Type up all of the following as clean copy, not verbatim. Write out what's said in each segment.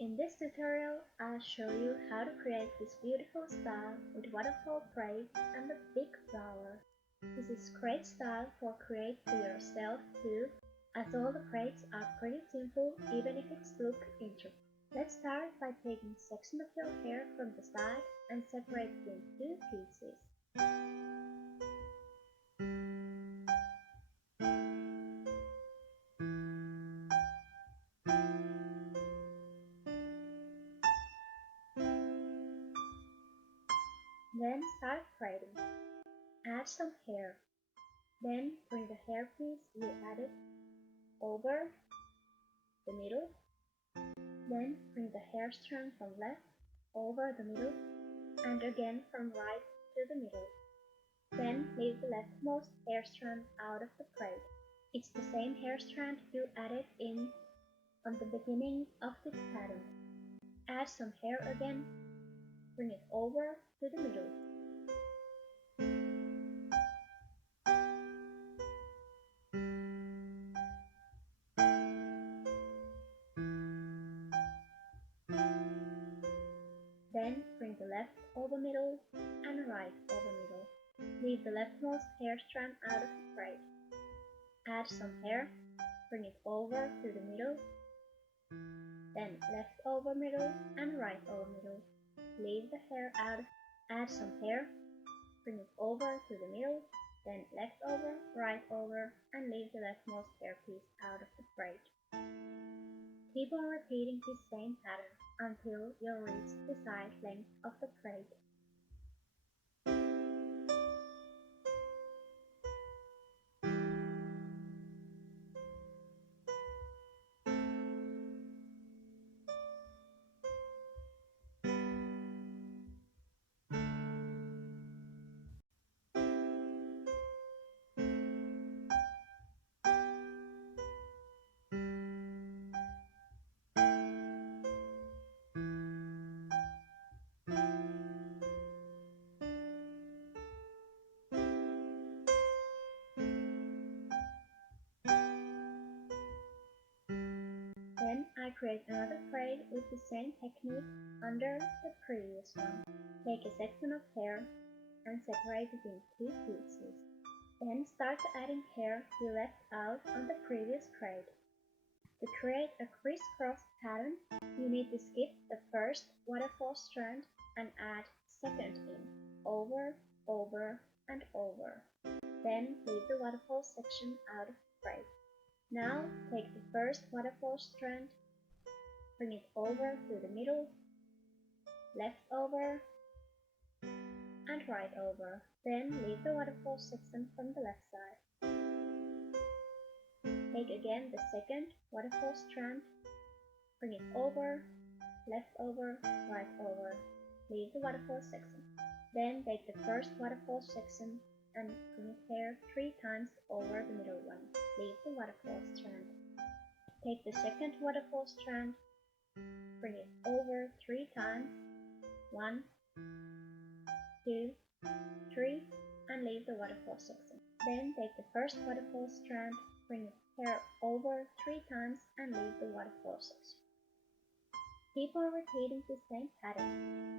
In this tutorial, I'll show you how to create this beautiful style with waterfall braid and a big flower. This is great style for create to yourself too, as all the braids are pretty simple even if it's look intricate. Let's start by taking a section of your hair from the side and separate it in two pieces. Then start braiding. Add some hair. Then bring the hairpiece you added over the middle. Then bring the hair strand from left over the middle and again from right to the middle. Then leave the leftmost hair strand out of the braid. It's the same hair strand you added in on the beginning of this pattern. Add some hair again. Bring it over to the middle. Then bring the left over middle and right over middle. Leave the leftmost hair strand out of the braid. Add some hair. Bring it over to the middle. Then left over middle and right over middle. Leave the hair out. Add some hair. Bring it over to the middle. Then left over, right over, and leave the leftmost hairpiece out of the braid. Keep on repeating this same pattern until you reach the side length of the braid. Then I create another braid with the same technique under the previous one. Take a section of hair and separate it in two pieces. Then start adding hair you left out on the previous braid. To create a crisscross pattern, you need to skip the first waterfall strand and add second in, over, over, and over. Then leave the waterfall section out of the braid. Now take the first waterfall strand, bring it over to the middle, left over, and right over. Then leave the waterfall section from the left side. Take again the second waterfall strand, bring it over, left over, right over. Leave the waterfall section. Then take the first waterfall section and bring it here 3 times over the middle one. Leave the waterfall strand. Take the second waterfall strand, bring it over 3 times. 1, 2, 3, and leave the waterfall section. Then take the first waterfall strand, bring it here over 3 times and leave the waterfall section. Keep on repeating the same pattern.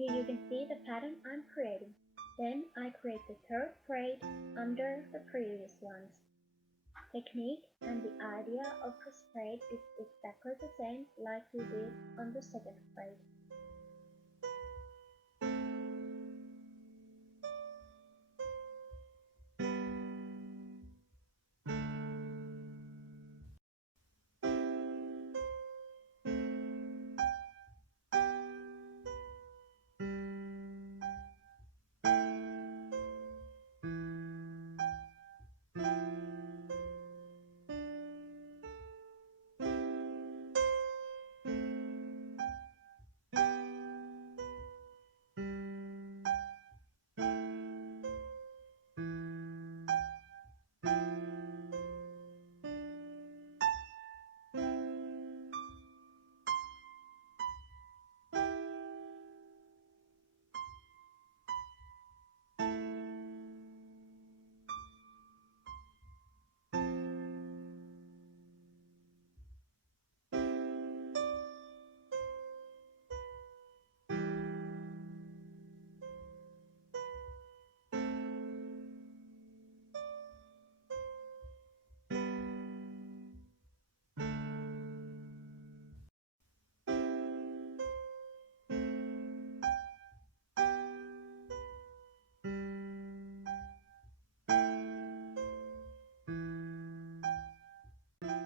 Here you can see the pattern I'm creating. Then I create the third braid under the previous ones. technique and the idea of this braid is exactly the same like we did on the second braid.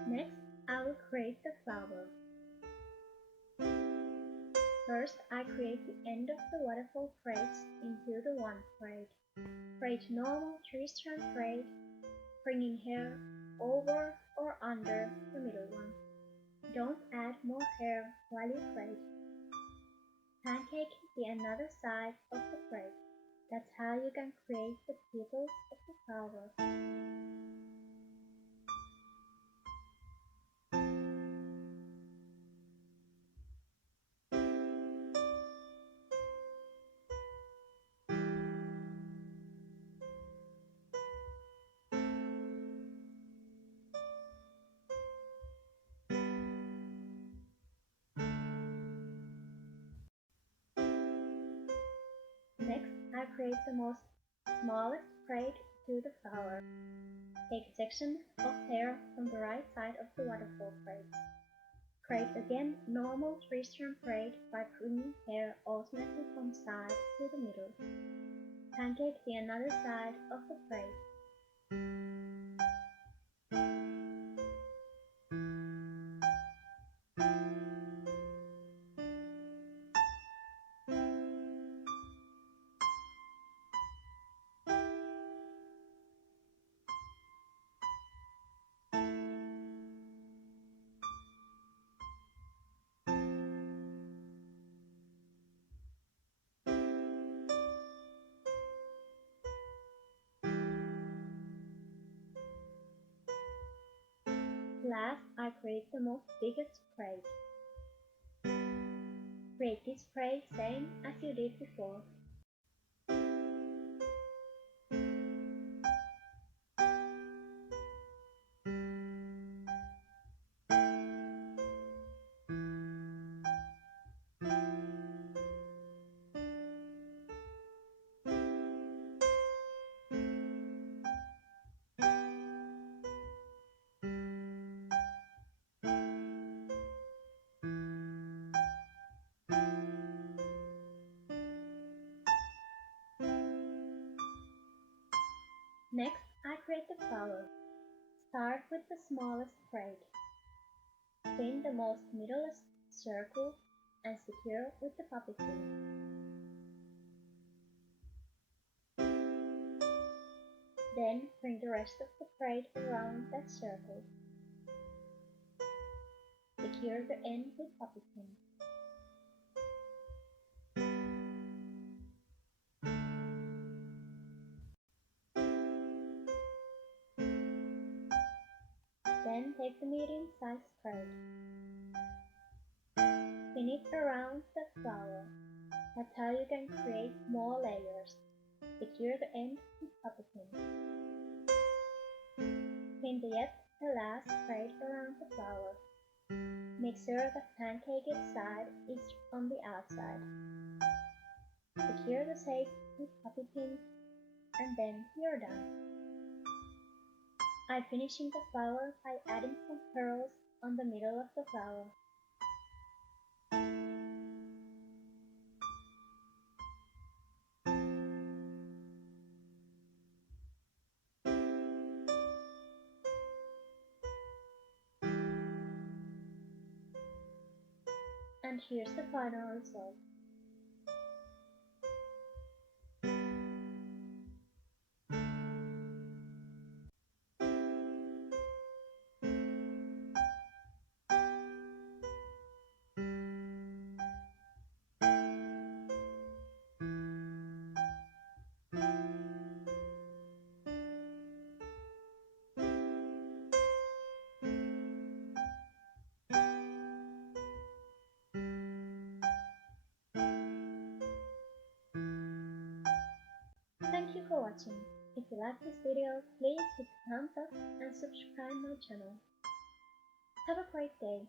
Next, I will create the flower. First, I create the end of the waterfall braids into the one braid. Braid normal 3-strand braid, bringing hair over or under the middle one. Don't add more hair while you braid. Pancake the another side of the braid. That's how you can create the petals of the flower. Next, I create the smallest braid to the flower. Take a section of hair from the right side of the waterfall braids. Braid again normal 3-strand braid by bringing hair alternately from side to the middle. Pancake the another side of the braid. Last, I create the most biggest braid. Create this braid same as you did before. Next, I create the flower. Start with the smallest braid. Pin the most middlest circle and secure with the poppy pin. Then bring the rest of the braid around that circle. Secure the end with poppy pin. Then take the medium-sized braid. Pin it around the flower. That's how you can create more layers. Secure the end with poppy pin. Pin the last braid around the flower. Make sure the pancake side is on the outside. Secure the shape with poppy pin and then you're done. I'm finishing the flower by adding some pearls on the middle of the flower. And here's the final result. Thank you for watching. If you like this video, please hit the thumbs up and subscribe my channel. Have a great day.